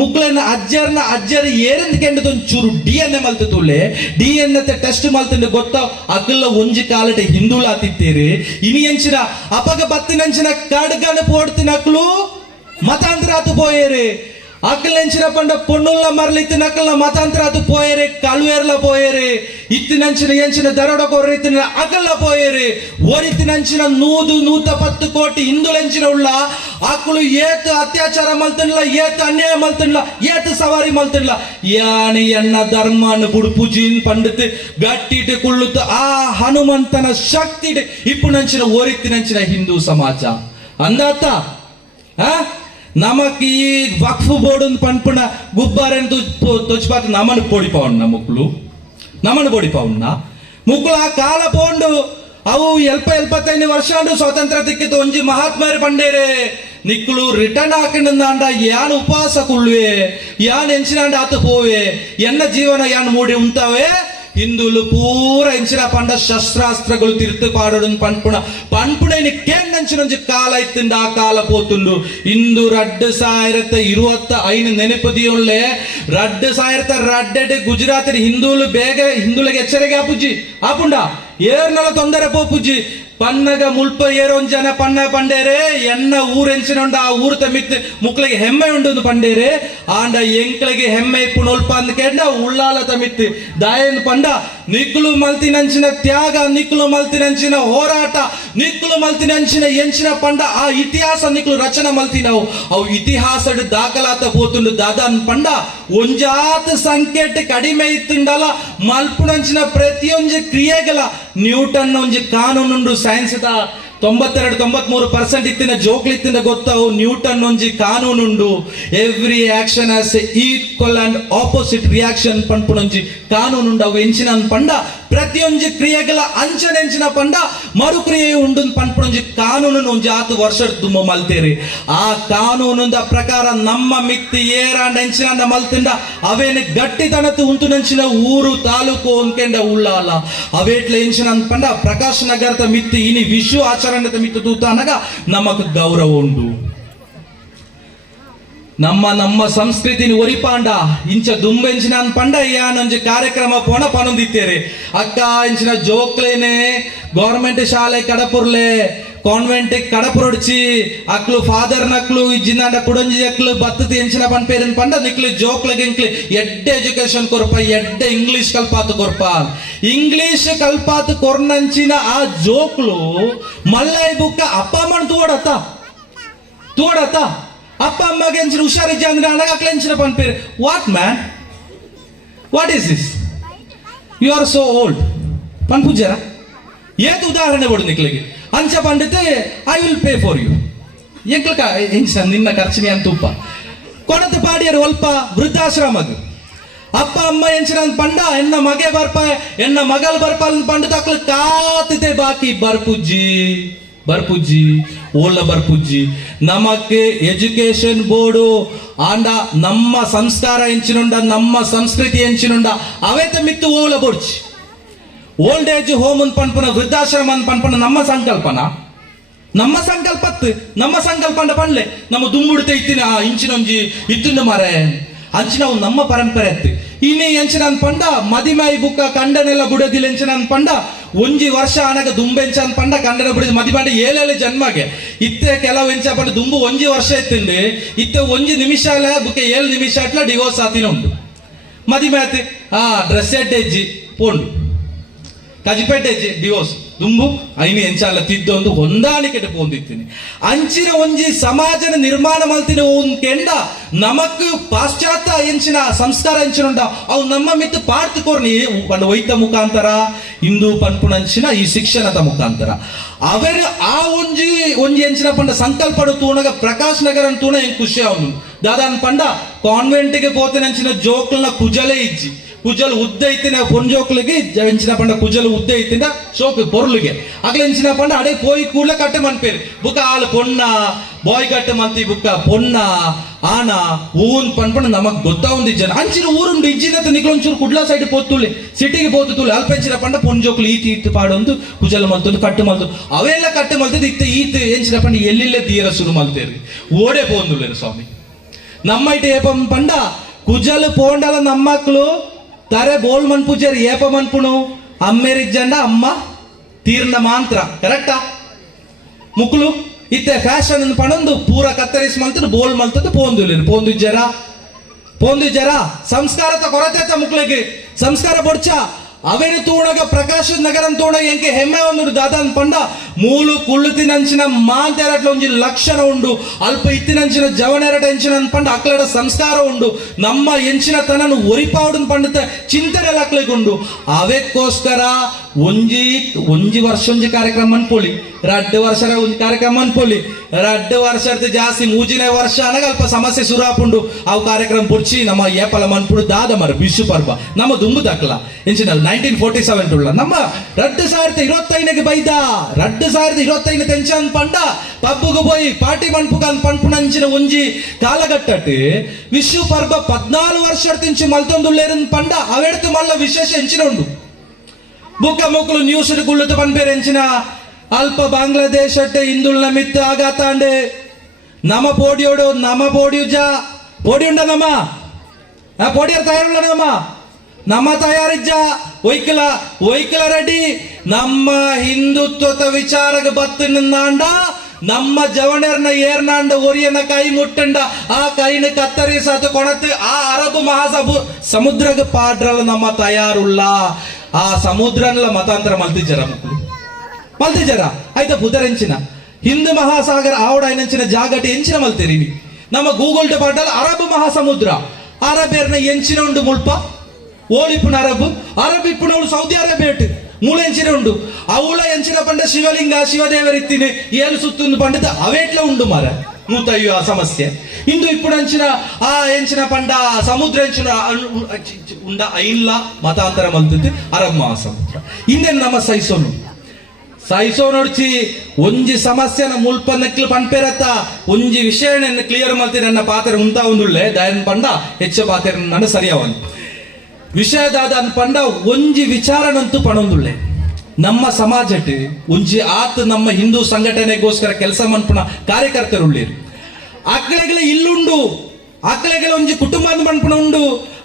ಮುಕ್ಕಳನ್ನ ಅಜ್ಜರ್ ಏರಿಂದ ಕೆಂಡದ ಒಂಚೂರು DNA ಮಲ್ತು ತುಳ್ಳೆ DNA ಟೆಸ್ಟ್ ಮಲ್ತಿಂದ ಗೊತ್ತ ಅಕಲ್ಲ ಒಂಜಿ ಕಾಲಟೆ ಹಿಂದುಳ ಆತಿತ್ತೀರಿ ಇನಿ ಎಂಚಿನ ಅಪಗ ಬತ್ತಿನಂಚಿನ ಕಡ್ಗನ ಪೋಡ್ತಿನಕ್ಲು ಮತಾಂತರ ಆತು ಪೋಯೇರಿ ಅಕ್ಕಲೆಂಚಿನ ಪಂಡ ಪೊಣ್ಣುಲ್ಲ ಮರಲಿತ್ತು ನಕಲ್ನ ಮತಾಂತರ ಅದು ಪೋಯರೆ ಕಳುವೇರ್ಲ ಪೋಯರೆ ಇತ್ತಿನಂಚಿನ ಎಂಚಿನ ದರೋಡಕೋರ ಇತ್ತಿನ ಅಕಲ್ಲ ಪೋಯರೆ ಓರಿತ್ತಿನಂಚಿನ 110 ಕೋಟಿ ಹಿಂದುಳೆಂಚಿನ ಉಳ್ಳ ಅಕ್ಕಳು ಏತು ಅತ್ಯಾಚಾರ ಮಲ್ತನ್ಲ ಏತು ಅನ್ಯಾಯ ಮಲ್ತನ್ಲ ಏತು ಸವಾರಿ ಮಲ್ತನ್ಲ ಯಾನಿ ಎನ್ನ ಧರ್ಮನ ಬುಡುಪುಜಿನ್ ಪಂಡಿತ್ ಗಟ್ಟಿಟ್ಟು ಕುಳ್ಳುತ್ತ ಆ ಹನುಮಂತನ ಶಕ್ತಿ ಇಪ್ಪುನಂಚಿನ ಓರಿತ್ತಿನಂಚಿನ ಹಿಂದೂ ಸಮಾಜ ಅಂದಾತ ನಮಕ್ ಈ ವಕ್ಫ್ ಬೋರ್ಡ್ ಪನ್ಪುಣ ಗುಬ್ಬಾರನ್ ತೊಚ್ಪಾತ ನಮನ್ ಪೋಡಿಪಾವಣ್ಣ ನಮನ್ ಪೋಡಿಪಾವಣ್ಣ ಮುಕ್ಕಳು ಆ ಕಾಲ ಪೋಂಡು ಅವು 75 ವರ್ಷ ಸ್ವಾತಂತ್ರ್ಯ ತಿಕ್ಕಿತ್ತು ಒಂಜಿ ಮಹಾತ್ಮರು ಪಂಡೇರೆ ನಿಕ್ಕಳು ರಿಟರ್ನ್ ಹಾಕಿಂಡ ಯಾನ್ ಉಪವಾಸ ಕುಳ್ಳುವೆ ಯಾನ್ ಎಂಚಿನಾಂಡ ಆತು ಹೋವೆ ಎನ್ನ ಜೀವನ ಯಾನ್ ಮೂಡಿ ಉಂಟವೆ ಹಿಂದುಲು ಪೂರ ಎಂಚಿನ ಪಂಡ ಶಸ್ತ್ರಾಸ್ತ್ರಗಳು ತಿರ್ತು ಪಾಡೋಡು ಪನ್ಪುಣ ಕೇಂದಂಚಿನೊಂಜಿ ಕಾಲ ಇತ್ತಿಂದ ಆ ಕಾಲ ಪೋತುಂಡು ಇಂದು 2025 ನೆನಪದಿಯೊಳ್ಳೆ 2022 ಗುಜರಾತ್ ಹಿಂದುಳಿಗೆ ಎಚ್ಚರಿಕೆ ಆಪುಂಡ ಏರ್ನಲ ತೊಂದರೆ ಪೋಪುಜಿ ಪನ್ನಗ ಮುಲ್ಪ ಏರೊಂಜನ ಪನ್ನ ಪಂಡೇರೆ ಎನ್ನ ಊರೆಂಚಿನೊಂಡ ಆ ಊರು ತಮಿತ್ ಮುಕ್ಳಿಗೆ ಹೆಮ್ಮೆ ಉಂಡು ಪಂಡೇರೆ ಆಂಡ ಎಂಕ್ಳಿಗೆ ಹೆಮ್ಮೆ ಇಪ್ಪು ನೊಲ್ಪ ಅಂದ್ಕೆಂಡ ಉಳ್ಳಾಲ ತಮಿತ್ ದಾಯನ್ ಪಂಡ ನಿಕ್ಲು ಮಲ್ತಿನಂಚಿನ ತ್ಯಾಗ ನಿಕ್ಲು ಮಲ್ತಿನಂಚಿನ ಹೋರಾಟ ನಿಕ್ಲು ಮಲ್ತಿನಂಚಿನ ಎಂಚಿನ ಪಂಡ ಆ ಇತಿಹಾಸ ನಿಕ್ಲು ರಚನೆ ಮಲ್ತಿನವು ಅವು ಇತಿಹಾಸ ದಾಖಲಾತ ಪೋತುಂಡು ದಾದನ್ ಪಂಡ ಒಂಜಾತ ಸಂಖ್ಯೆಟ್ ಕಡಿಮೆ ಇತ್ತುಂಡಲ ಮಲ್ಪುನಂಚಿನ ಪ್ರತಿಯೊಂದು ಕ್ರಿಯೆಗಳ ನ್ಯೂಟನ್ ಒಂಜಿ ಕಾನೂನುಂಡು ಸೈನ್ಸ್ 92-93% ಇತ್ತಿನ ಜೋಕ್ಲಿತ್ತಿನ ಗೊತ್ತಾವು ನ್ಯೂಟನ್ ಒಂಜಿ ಕಾನೂನುಂಡು every action has equal and opposite reaction ಪನ್ಪುನೊಂಜಿ ಕಾನೂನುಂಡು ಅವು ಎಂಚಿನ ಪಂಡ ಪ್ರತಿಯೊಂದು ಕ್ರಿಯೆಗಳ ಅಂಚನೆಂಚಿನ ಪಂಡ ಮರುಕ್ರಿಯೆ ಉಂಡು ಪನ್ಪುನೊಂಜಿ ಕಾನೂನು ಒಂಜಿ 10 ವರ್ಷ ತುಂಬ ಮಲ್ತೇರಿ ಆ ಕಾನೂನುದ ಪ್ರಕಾರ ನಮ್ಮ ಮಿತ್ತಿ ಏರಾಂಡ ಎಂಚಿನ ಮಲ್ತಿಂದ ಅವೇನು ಗಟ್ಟಿತನತ್ತು ಉಂಟು ನಂಚಿನ ಊರು ತಾಲೂಕು ಒಂದ್ಕೆಂಡ ಉಳ್ಳಾಲ ಅವೇಟ್ಲ ಎಂಚಿನ ಪಂಡ ಪ್ರಕಾಶ್ ನಗರದ ಮಿತ್ತಿ ಇನಿ ವಿಶ್ವ ಆಚರಣೆ ಮಿತ್ತು ತೂತಾನಗ ನಮಕ್ ಗೌರವ ಉಂಡು ನಮ್ಮ ಸಂಸ್ಕೃತಿನಿ ಒರಿಪಾಂಡ ಇಂಚ ದುಂಬೆಂಚಿನ ಪಂಡ ಯಾನೊಂಜಿ ಕಾರ್ಯಕ್ರಮ ಪೋಣ ಪನೊಂದಿತ್ತೇರಿ ಅಕ್ಕ ಇಂಚಿನ ಜೋಕ್ಲೇನೆ ಗೌರ್ಮೆಂಟ್ ಶಾಲೆ ಕಡಪುರ್ಲೆ ಕಾನ್ವೆಂಟ್ ಕಡಪುರೊಡ್ಚಿ ಅಕ್ಲು ಫಾದರ್ ನಕ್ಲು ಇಜ್ಜಿನಾಂಡ ಕುಡಂಜಿ ಅಕ್ಲು ಬತ್ತತಿ ಎಂಚಿನ ಪನ್ಪೇರನ್ ಪಂಡ ನಿಕ್ಲು ಜೋಕ್ಲಗೆ ಎಂಕ್ಲಿ ಎಡ್ಡೆ ಎಜುಕೇಶನ್ ಕೊರ್ಪ ಎಡ್ಡೆ ಇಂಗ್ಲಿಷ್ ಕಲ್ಪಾತು ಕೊರ್ಪ ಇಂಗ್ಲಿಷ್ ಕಲ್ಪಾತು ಕೊರ್ನಂಚಿನ ಆ ಜೋಕ್ಲು ಮಲ್ಲೈ ಬುಕ್ಕ ಅಪ್ಪ ಅಮ್ಮನ ತೋಡತ್ತ ಅಪ್ಪ ಅಮ್ಮಗೆ ಎಂಚಿನ ಹುಷಾರಿಜ್ಜ ಅಂದ್ರೆ ಅನಗಾಕ್ಲೆ ಎಂಚಿನ ಪನ್ಪೇರು what man what is this you are so old ಪನ್ಪುಜರ ಏತು ಉದಾಹರಣೆ ಕೊಡು ನಿಕ್ಲಿಗೆ ಅಂಚ ಪಂಡಿತೆ I will pay for you ಎಂಕ್ಲಕ ಎಂಚ ನಿನ್ನ ಖರ್ಚಿನಿ ಅಂತ ಉಪ್ಪ ಕೊಡತು ಪಾಡಿಯರು ಅಲ್ಪ ವೃದ್ಧಾಶ್ರಮಗ್ ಅಪ್ಪ ಅಮ್ಮ ಎಂಚಿನ ಪಂಡ ಎನ್ನ ಮಗೆ ಬರ್ಪ ಎನ್ನ ಮಗಲ್ ಬರ್ಪ ಪಂಡ ತಕ್ಲು ಕಾತಿತೆ ಬಾಕಿ ಬರ್ಪುಜ್ಜಿ ಓಲ್ಲ ಬರ್ಪುಜ್ಜಿ ನಮಕ್ಕೆ ಎಜುಕೇಶನ್ ಬೋರ್ಡು ಆಂಡ ನಮ್ಮ ಸಂಸ್ಕಾರ ಎಂಚಿನುಂಡ ನಮ್ಮ ಸಂಸ್ಕೃತಿ ಎಂಚಿನುಂಡ ಅವೇತ ಮಿತ್ತು ಓಲ ಬೋಡ್ಚಿ ಓಲ್ಡ್ ಏಜ್ ಹೋಮ್ ಪನ್ಪನ ವೃದ್ಧಾಶ್ರಮ ಪನ್ಪನ ನಮ್ಮ ಸಂಕಲ್ಪಂಡ ಪನ್ಲೆ ನಮ್ಮ ದುಂಬುಡ್ತೆ ಇತ್ತಿನ ಇಂಚಿನೊಂಜಿ ಇತ್ತಿನ ಮರೆ ಅಂಚಿನ ನಮ್ಮ ಪರಂಪರೆ ಅತ್ತು ಇನಿ ಎಂಚಿನ ಪಂಡ ಮದಿಮಾಯಿ ಬುಕ್ಕ ಕಂಡನೆಲ್ಲ ಬುಡದಿಲ್ ಎಂಚಿನ ಪಂಡ ಒಂಜಿ ವರ್ಷ ಆನಗ ದುಂಬೆಂಚನ್ ಪಂಡ ಕಂಡನ ಬುಡ ಮದಿಮಾಂಡ ಏಳೇಳು ಜನ್ಮಗೆ ಇತ್ತೆ ಕೆಲವು ಎಂಚ ಪಂಡ ದುಂಬು ಒಂಜಿ ವರ್ಷ ಎತ್ತಿಂಡು ಇತ್ತೆ ಒಂಜಿ ನಿಮಿಷ ಬುಕ್ಕ 7 ನಿಮಿಷ ಅಟ್ಲ ಡಿವೋರ್ಸ್ ಆತಿನ ಉಂಡು ಮದಿಮಾತಿ ಡ್ರೆಸ್ ಎಡ್ಡೆಜ್ಜಿ ಪೋಂಡು ಕಜಿಪೆಟ್ಟೆಜ್ಜಿ ಡಿವೋರ್ಸ್ ದುಂಬು ಐನಿ ಎಂಚಾಲ ತಿದ್ದೊಂದು ಹೊಂದಾಣಿಕೆ ಪೋಂದಿತ್ತೀನಿ ಅಂಚಿನ ಒಂಜಿ ಸಮಾಜನ ನಿರ್ಮಾಣ ಮಲ್ತಿನ ಒಂದ್ ಕೆಂಡ ನಮಕ್ ಪಾಶ್ಚಾತ್ಯ ಎಂಚಿನ ಸಂಸ್ಕಾರ ಎಂಚಿನ ಉಂಡ ಅವು ನಮ್ಮ ಮಿತ್ತು ಪಾಡ್ತಿಕೋರ್ನಿ ಪಂಡ ವೈದ್ಯ ಮುಖಾಂತರ ಹಿಂದೂ ಪನ್ಪುಣಂಚಿನ ಈ ಶಿಕ್ಷಣದ ಮುಖಾಂತರ ಅವರು ಆ ಒಂಜಿ ಎಂಚಿನ ಪಂಡ ಸಂಕಲ್ಪಡು ತೂಣಗ ಪ್ರಕಾಶ್ ನಗರ ತೂಣ ಹೆಂಗ್ ಖುಷಿ ಅವನು ದಾದಾನ್ ಪಂಡ ಕಾನ್ವೆಂಟ್ಗೆ ಪೋತಿನಂಚಿನ ಜೋಕ್ಲನ ಕುಜಲೇ ಇಜ್ಜಿ ಕುಜಲು ಉದ್ದ ಇತ್ತಿನ ಪೊಂಜೋಕ್ಲಿಗೆ ಎಂಚಿನ ಪಂಡ ಕುಜಲು ಉದ್ದ ಇತ್ತಿನ ಸೋಪು ಪೊರ್ಲಿಗೆ ಅಗ್ಲ ಎಂಚಿನ ಪಂಡ ಅಡೆ ಪೋಯಿ ಕೂಡ್ಲ ಕಟ್ಟೆ ಮನ್ಪೇರು ಬುಕ್ಕ ಆಳು ಪೊನ್ನ ಬಾಯ್ ಕಟ್ಟೆ ಮಂತಿ ಬುಕ್ಕ ಪೊನ್ನ ಆನ ಊನ್ ಪನ್ಪಂಡ ನಮಗ್ ಗೊತ್ತಾವುಂದು ಜನ ಅಂಚಿನ ಊರುಂಡು ಇಜ್ಜಿನ ನಿಕ್ಲೊಂಚೂರು ಕುಡ್ಲ ಸೈಡ್ ಪೋತುಳ್ಳಿ ಸಿಟಿಗೆ ಪೋತುಳ್ಳಿ ಅಲ್ಪೆಂಚಿನ ಪಂಡ ಪೊಂಜೋಕ್ಲು ಈತಿ ಪಾಡೊಂದು ಕುಜಲು ಮಲ್ತೊಂದು ಕಟ್ಟು ಮಲ್ತು ಅವೆಲ್ಲ ಕಟ್ಟೆ ಮಲ್ತದ್ದು ಇತ್ತೆ ಈತ್ ಎಂಚಿನ ಪಂಡ ಎಲ್ಲಿಲ್ಲೇ ತೀರ ಶುರು ಮಲ್ತೇರಿ ಓಡೆ ಪೋಂದುಳ್ಳೇರು ಸ್ವಾಮಿ ನಮ್ಮ ಇಟ್ಟು ಏಪಂ ಪಂಡ ಕುಜಲು ಪೋಂಡಲ ನಮ್ಮಕ್ಳು ತಾರೆ ಬೋಲ್ ಮನ್ಪುಜರ್ ಏಪ ಮನ್ಪುಣು ಅಮ್ಮೇರಿಜ್ಜಂಡ ಅಮ್ಮ ತೀರ್ನ ಮಾಂತ್ರ ಕರೆಕ್ಟಾ ಮುಕ್ಳು ಇತ್ತೆ ಫ್ಯಾಷನ್ ಪಣಂದು ಪೂರ ಕತ್ತರಿಸಿ ಮಲ್ತದ್ದು ಬೋಲ್ ಮಲ್ತದ್ದು ಪೋಂದು ಜರ ಸಂಸ್ಕಾರದ ಕೊರತೆ ಮುಕ್ಳಿಗೆ ಸಂಸ್ಕಾರ ಬೊಡ್ಚ ಅವೇನು ತೂಣಗ ಪ್ರಕಾಶ್ ನಗರ ತೂಣ ಎಂಕೆ ಹೆಮ್ಮೆ ಒಂದು ದಾದಾನ್ ಪಂಡ ಮೂಲು ಕುಳ್ಳುತಿನಂಚಿನ ಮಾಂತೆರಟ್ಲ ಒಂಜಿ ಲಕ್ಷಣ ಉಂಡು ಅಲ್ಪ ಇತ್ತಿನಂಚಿನ ಜವನೆರಟ ಎಂಚಿನ ಪಂಡ ಅಕ್ಲಡ ಸಂಸ್ಕಾರ ಉಂಡು ನಮ್ಮ ಎಂಚಿನ ತನನು ಒರಿಪಾವುಡನ್ ಪಂಡತ ಚಿಂತನೆ ಅಕ್ಲಿಗುಂಡು ಅವೆಕ್ಕೋಸ್ಕರ ಒಂಜಿ ವರ್ಷ ಒಂಜಿ ಕಾರ್ಯಕ್ರಮ ಅನ್ಪೊಳಿ 2 ವರ್ಷದ ಒಂಜಿ ಕಾರ್ಯಕ್ರಮ ಅನ್ಪೊಳಿ 2 ವರ್ಷದ ಜಾಸ್ತಿ 3ನೇ ವರ್ಷ ಅನಗ ಅಲ್ಪ ಸಮಸ್ಯೆ ಶುರುಆಪುಂಡು ಅವು ಕಾರ್ಯಕ್ರಮ ಪುಡ್ಚಿ ನಮ್ಮ ಏಪಲ ಮನ್ಪುಡು ದಾದ ಮರ ವಿಶ್ವ ಪರ್ವ ನಮ್ಮ ದುಂಬು ದಕ್ಲ ಎಂಚಿನ 1947 ಟುಳ್ಳ ನಮ್ಮ 2025 ಬೈದ 2025 ತೆಂಚನ್ ಪಂಡ ಪಬ್ಬುಗು ಪೋಯಿ ಪಾರ್ಟಿ ಮನ್ಪುಗನ್ ಪನ್ಪುನಂಚಿನ ಒಂಜಿ ಕಾಲಘಟ್ಟಟ್ ವಿಶ್ವ ಪರ್ವ 14 ವರ್ಷ ತಿಂಚು ಮಲ್ತೊಂದುಳ್ಳೇರನ್ ಪಂಡ ಅವೆಡ್ತು ಮಲ್ಲ ವಿಶೇಷ ಎಂಚಿನ ಉಂಡು ಬುಕ್ಕ ಮುಕ್ಲು ನ್ಯೂಸ್ ಕುಳ್ಳುತ್ತು ಪನ್ಪೇರು ಎಂಚಿನ ಅಲ್ಪ ಬಾಂಗ್ಲಾದೇಶ ಹಿಂದುಳ್ಳ ಮಿತ್ತು ಆಗಾತಾಂಡೆ ನಮ ಪೋಡಿಯೋಡು ನಮ ಪೋಡಿಯುಜ ಪೋಡಿಯುಂಡ ನಮ ಪೋಡಿಯರ್ ತಯಾರುಳ್ಳ ನಮ್ಮ ತಯಾರಿಜ್ಜ ಒಯ್ಕಲ ರೆಡಿ ನಮ್ಮ ಹಿಂದುತ್ವದ ವಿಚಾರಗ ಬತ್ತಿನಾಂಡ ನಮ್ಮ ಜವಣರ್ನ ಏರ್ನಾಂಡ ಒರಿಯನ ಕೈ ಮುಟ್ಟಂಡ ಆ ಕೈನ ಕತ್ತರಿಸತು ಕೊಣತ್ತು ಆ ಅರಬ್ ಸಮುದ್ರಗ ಪಾಡ್ರಲ್ಲ ನಮ್ಮ ತಯಾರುಳ್ಳ ಆ ಸಮುದ್ರನ್ಲ ಮತಾಂತರ ಮಲ್ತಿಜರ ಆಯ್ತಾ ಬುಧರೆಂಚಿನ ಹಿಂದೂ ಮಹಾಸಾಗರ ಆವಡ ಎಂಚಿನ ಜಾಗಟಿ ಎಂಚಿನ ಮಲ್ತೀರಿ ನಮ್ಮ ಗೂಗಲ್ ಪಾಟಲ್ ಅರಬ್ ಮಹಾಸಮುದ್ರ ಅರಬೇರ್ನ ಎಂಚಿನ ಉಂಡು ಮುಲ್ಪ ಓಳಿಪುನ ಅರಬ್ ಇಪ್ಪುನವಳು ಸೌದಿ ಅರೇಬಿಯಟ್ ಮೂಲ ಎಂಚಿನ ಉಂಡು ಅವಳ ಎಂಚಿನ ಪಂಡ ಶಿವಲಿಂಗ ಶಿವದೇವರಿತ್ತಿನಿ ಏಳು ಸುತ್ತೊಂದು ಪಂಡದ ಅವೇಟ್ಲ ಉಂಡು ಮಾರ ಮೂತಯ್ಯ ಸಮಸ್ಯೆ ಇಂದು ఇప్పుడు ಎಂಚಿನ ಪಂಡ ಸಮುದ್ರ ಎಂಚಿನ ಉಂಡ ಐನ್ಲ ಮತಾಂತರ ಮಲ್ತದ್ದು ಅರಬ್ ಮಹಾಸಮುದ್ರ ಇಂದೇನು ನಮ್ಮ ಸೈಸೋ ನೋಡ್ಚಿ ಒಂಜಿ ಸಮಸ್ಯೆನ ಮುಲ್ಪ ನೆಕ್ಲು ಪನ್ಪೇರತ್ತ ಒಂಜಿ ವಿಷಯ ಕ್ಲಿಯರ್ ಮಲ್ತಿ ನನ್ನ ಪಾತ್ರ ಉಂಟಾ ಒಂದುಳ್ಳೆ ದಯನ್ ಪಂಡ ಹೆಚ್ಚ ಪಾತ್ರ ನನ್ನ ಸರಿಯವನ್ ವಿಷಯದಾದ ಪಂಡ ಒಂಜಿ ವಿಚಾರನಂತೂ ಪಣೊಂದುಳ್ಳೆ ನಮ್ಮ ಸಮಾಜಟ್ ಒಂಜಿ ಆತ್ ನಮ್ಮ ಹಿಂದೂ ಸಂಘಟನೆಗೋಸ್ಕರ ಕೆಲಸ ಮನ್ಪುಣ ಕಾರ್ಯಕರ್ತರುಳ್ಳೇರು ಅಕ್ಳೆಗಳ ಇಲ್ಲುಂಡು ಅಕ್ಳೆಗಳ ಒಂಜಿ ಕುಟುಂಬದ ಮನ್ಪುಣ ಉಂಡು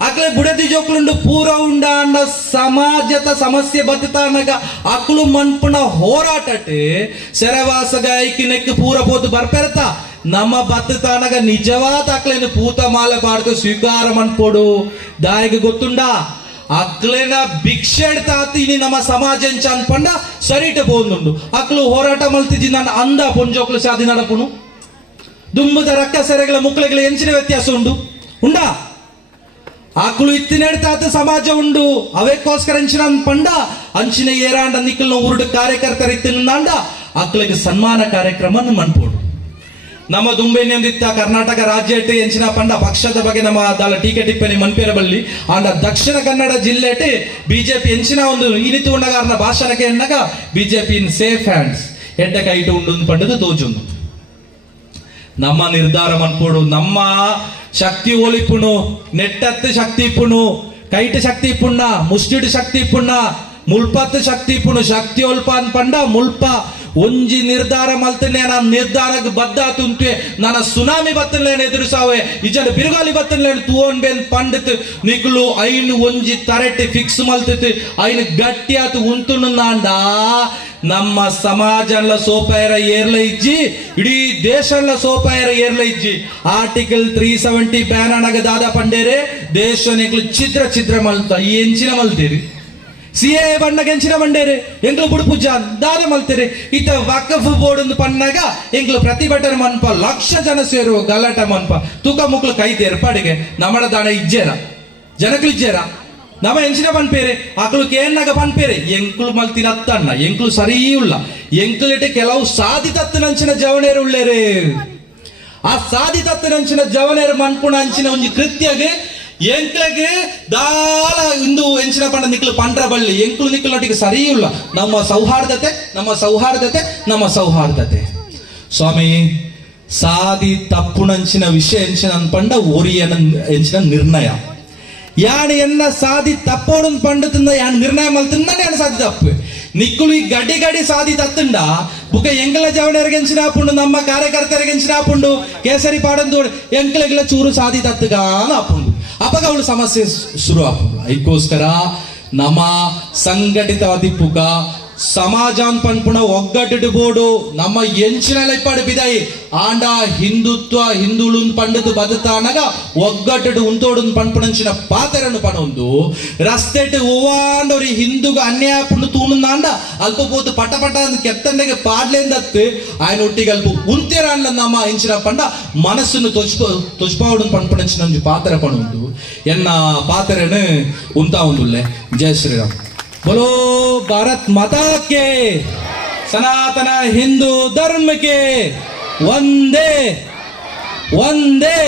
ಅಕ್ಲೆ ಬುಡದಿ ಜೋಕ್ಲುಂಡು ಪೂರ ಉಂಡ ಅಂಡ ಸಮಾಜದ ಸಮಸ್ಯೆ ಬದುತಾನಗ ಅಕ್ಲು ಮನ್ಪುಣ ಹೋರಾಟಟ್ ಸೆರೆವಾಸಗ ಐಕಿನೆಕ್ ಪೂರ ಪೋತು ಬರ್ಪೆರತ ನಮ್ಮ ಬದುತಾನಗ ನಿಜವಾದ ಅಕ್ಲೇನು ಪೂತ ಮಾಲೆ ಪಾಡ್ದು ಸ್ವೀಕಾರ ಮನ್ಪೋಡು ದಾಯಿಗೆ ಗೊತ್ತುಂಡ ಅಕ್ಲೇನ ಭಿಕ್ಷೆಡ್ ತಾತೀನಿ ನಮ್ಮ ಸಮಾಜ ಅನ್ಪಂಡ ಸರಿಟ ಪೋಂದುಂಡು ಅಕ್ಲು ಹೋರಾಟ ಮಲ್ತಿಜಿ ನನ್ನ ಅಂದ ಪೊಂಜೋಕ್ಲು ಸಾಧಿ ನಡಪುನು ದುಂಬುದ ರಕ್ಕ ಸೆರೆಗಳ ಮುಕ್ಳೆಗಳ ಎಂಚಿನ ವ್ಯತ್ಯಾಸ ಉಂಡಾ ಆಕಳು ಇತ್ತಿನೆಡ್ತಾತ ಸಮಾಜ ಉಂಡು ಅವೇಕೋಸ್ಕರ ಎಂಚಿನ ಪಂಡ ಅಂಚಿನ ಏರಾಂಡ ನಿಕ್ಕಲ್ನ ಉರುಡು ಕಾರ್ಯಕರ್ತರ ಇತ್ತಿನಾಂಡ ಆಕಳಿಗೆ ಸನ್ಮಾನ ಕಾರ್ಯಕ್ರಮ ಮನ್ಪೋಡು ನಮ್ಮ ದುಂಬೆನಿಂದಿತ್ತ ಕರ್ನಾಟಕ ರಾಜ್ಯ ಎಂಚಿನ ಪಂಡ ಪಕ್ಷದ ಬಗ್ಗೆ ನಮ್ಮ ದಾಲ ಟೀಕೆ ಟಿಪ್ಪಣಿ ಮನ್ಪೇರ ಬಲ್ಲಿ ಆಂಡ ದಕ್ಷಿಣ ಕನ್ನಡ ಜಿಲ್ಲೆ ಬಿಜೆಪಿ ಎಂಚಿನ ಒಂದು ಇನಿತು ಉಂಡಗಾರನ ಭಾಷಣಕ್ಕೆ ಎನ್ನಗ ಬಿಜೆಪಿ ಇನ್ ಸೇಫ್ ಹ್ಯಾಂಡ್ಸ್ ಎಡ್ಡ ಕೈಟು ಉಂಡು ಪಂಡದು ತೋಜುಂದು ನಮ್ಮ ನಿರ್ಧಾರ ಮನ್ಪೋಡು ನಮ್ಮ ಶಕ್ತಿ ಒಲಿಪುಣು ನೆಟ್ಟತ್ತು ಶಕ್ತಿ ಇಪ್ಪುಣು ಕೈಟ್ ಶಕ್ತಿ ಇಪ್ಪುಣ್ಣ ಮುಷ್ಟಿಡ್ ಶಕ್ತಿ ಇಪ್ಪುಣ್ಣ ಮುಲ್ಪತ್ತು ಶಕ್ತಿ ಇಪ್ಪುಣು ಶಕ್ತಿ ಒಲ್ಪ ಅನ್ಪಂಡ ಮುಲ್ಪ ಒಂಜಿ ನಿರ್ಧಾರ ಮಲ್ತನೆ ನಾನು ನಿರ್ಧಾರಕ್ಕೆ ಬದ್ಧ ತುಂಟೆ ನನ್ನ ಸುನಾಮಿ ಬತ್ತಲೇನು ಎದುರಿಸಾವೆ ಇಜನ ಬಿರುಗಾಲಿ ಬತ್ತಲೇನು ತೂವನ್ ಬೆನ್ ಪಂಡಿತ್ ನಿಕ್ಲು ಐನು ಒಂಜಿ ತರಟೆ ಫಿಕ್ಸ್ ಮಲ್ತೈತಿ ಐನು ಗಟ್ಟಿ ಆತು ಉಂಟುಂಡ ನಮ್ಮ ಸಮಾಜಂಲ ಸೋಪಾಯರ ಏರ್ಲ ಇಜ್ಜಿ ಇಡೀ ದೇಶಂಲ ಸೋಪಾಯರ ಏರ್ಲ ಇಜ್ಜಿ ಆರ್ಟಿಕಲ್ 370 ಬ್ಯಾನ್ ಅನಗ ದಾದ ಪಂಡೇರೆ ದೇಶ ನಿಕ್ಲು ಚಿತ್ರ ಚಿತ್ರ ಮಲ್ತ ಈ ಎಂಚಿನ ಮಲ್ತೀರಿ ಸಿಎ ಬಣ್ಣಗೆ ಎಂಚಿನ ಬಂಡೇರೆ ಎಂಗ್ಲು ಬುಡುಪು ಜಾನ್ ದಾದ ಮಲ್ತೇರೆ ಇತ ವಕಫ್ ಬೋರ್ಡ್ ಒಂದು ಪನ್ನಾಗ ಎಂಗ್ಲು ಪ್ರತಿಭಟನೆ ಮನ್ಪ ಲಕ್ಷ ಜನ ಸೇರುವ ಗಲಾಟ ಮನ್ಪ ತೂಕ ಮುಕ್ಲು ಕೈತೇರು ಪಾಡಿಗೆ ನಮ್ಮಡ ದಾಣ ಇಜ್ಜೇರ ಜನಕ್ಲು ಇಜ್ಜೇರ ನಮ್ಮ ಎಂಚಿನ ಪನ್ಪೇರೆ ಅಕ್ಲು ಕೇನ್ನಾಗ ಪನ್ಪೇರೆ ಎಂಕ್ಲು ಮಲ್ತಿನ ಅತ್ತಣ್ಣ ಎಂಕ್ಲು ಸರಿಯುಲ್ಲ ಎಂಕ್ಲಿಟ್ಟು ಕೆಲವು ಸಾಧಿತತ್ತನಂಚಿನ ಜವನೇರು ಉಳ್ಳೇರೆ ಆ ಸಾಧಿತತ್ತನಂಚಿನ ಜವನೇರು ಮನ್ಪುಣ ಅಂಚಿನ ಒಂಜಿ ಕೃತ್ಯಗೆ ಎಂಕ್ಲೆಗೆ ದಾಳ ಇಂದು ಎಂಚಿನ ಪಂಡ ನಿಕ್ಲು ಪಂಡ್ರ ಬಳ್ಳಿ ಎಂಕ್ಲು ನಿಕ್ಲು ನಟಿಗೆ ಸರಿಯುಲ್ಲ ನಮ್ಮ ಸೌಹಾರ್ದತೆ ನಮ್ಮ ಸೌಹಾರ್ದತೆ ನಮ್ಮ ಸೌಹಾರ್ದತೆ ಸ್ವಾಮಿ ಸಾಧಿ ತಪ್ಪುನಂಚಿನ ವಿಷಯ ಎಂಚಿನ ಪಂಡ ಓರಿಯನ ಎಂಚಿನ ನಿರ್ಣಯ ಯಾನ್ ಎನ್ನ ಸಾಧಿ ತಪ್ಪೋಡು ಪಂಡತಿಂದ ಯಾನ್ ನಿರ್ಣಯ ಮಲ್ತಿಂದ ಯಾನ್ ಸಾಧಿ ತಪ್ಪು ನಿಕ್ಕುಲು ಈ ಗಡಿ ಗಡಿ ಸಾಧಿ ತತ್ತಂಡ ಬುಕ ಎಂಕಲ ಜವಣರಿಗೆಂಚಿನ ಆಪುಂಡು ನಮ್ಮ ಕಾರ್ಯಕರ್ತರಿಗೆಂಚಿನ ಆಪುಂಡು ಕೇಸರಿ ಪಾಡಂದು ಎಂಕಲೆಗಳ ಚೂರು ಸಾಧಿ ತತ್ತಗಾನ ಆಪುಂಡು ಅಪಗ ಅವಳು ಸಮಸ್ಯೆ ಶುರು ಆಪುಂಡು ಅದಕ್ಕೋಸ್ಕರ ನಮ್ಮ ಸಂಘಟಿತವಾದಿ ಪುಕ ಸಮಾಜಾನ್ ಪನ್ಪುಣ ಒಗ್ಗಟ್ಟು ಬೋಡು ನಮ್ಮ ಎಂಚಿನ ಇಪ್ಪಾಡು ಬಿದಾಯಿ ಆಂಡ ಹಿಂದುತ್ವ ಹಿಂದುಳುನ್ ಪಂಡದು ಬದುತಾನಗ ಒಗ್ಗಟ್ಟು ಉಂತೋಡು ಪನ್ಪುಣಂಚಿನ ಪಾತೆರನ್ನು ಪಣೊಂದು ರಸ್ತೆಟ್ ಓವಾಂಡೋರಿ ಹಿಂದುಗ ಅನ್ಯಾಯ ಪುಂಡು ತೂಣಂದಾಂಡ ಅಲ್ಪ ಪೋತು ಪಟ ಪಟ ಕೆತ್ತಂಡೆಗೆ ಪಾಡ್ಲೇಂದತ್ತು ఆయన ಒಟ್ಟಿಗೆ ಅಲ್ಪ ಉಂತೆರಾಂಡ ನಮ್ಮ ಎಂಚಿನ ಪಂಡ ಮನಸ್ಸನ್ನು ತೊಚ್ಪಾವಡು ಪನ್ಪುಣಂಚಿನ ಒಂಜಿ ಪಾತೆರ ಪಣೊಂದು ಎನ್ನ ಪಾತೆರನು ಉಂತಾ ಉಂದುಲ್ಲೆ ಜಯ ಶ್ರೀರಾಮ್ बोलो भारत माता के सनातन हिंदू धर्म के वंदे वंदे